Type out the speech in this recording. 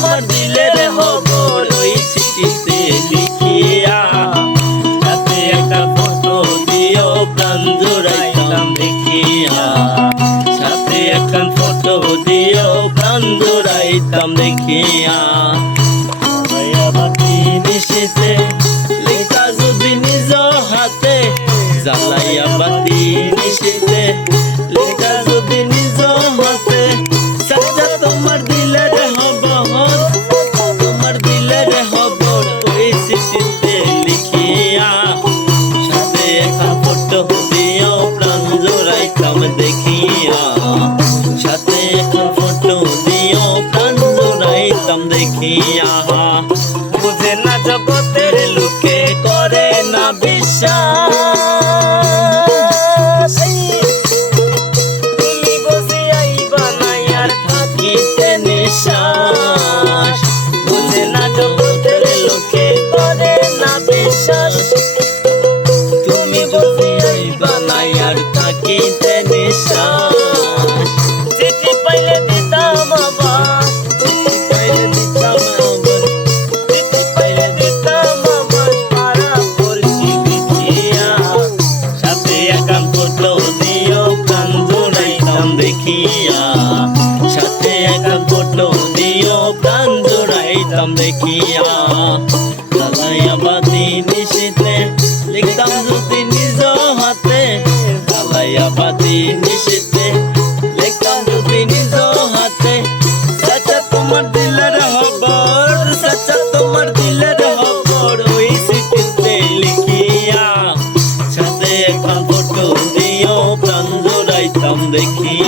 আমার দিলের খবর ওই চিঠিতে লিখিয়া, যাতে একটা ফটো দিও প্রাণ জোড়াইলাম দেখিয়া, সাথে একটা ফটো দিও প্রাণ জোড়াইতাম দেখিয়া। বাতি নিশিতে না বিশ্বাস জোড়াইতাম দেখিয়া, জ্বালাইয়া বাতি নিশিতে, লিখতাম যদি নিজ হাতে, জ্বালাইয়া বাতি নিশিতে, লিখতাম যদি নিজ হাতে। সাচা তোমার দিলের খবর সাচা তোমার দিলের খবর ওই সিটিতে লিখিয়া, সাথে এখন ফটো দিও প্রাণ জোড়াইতাম দেখিয়া।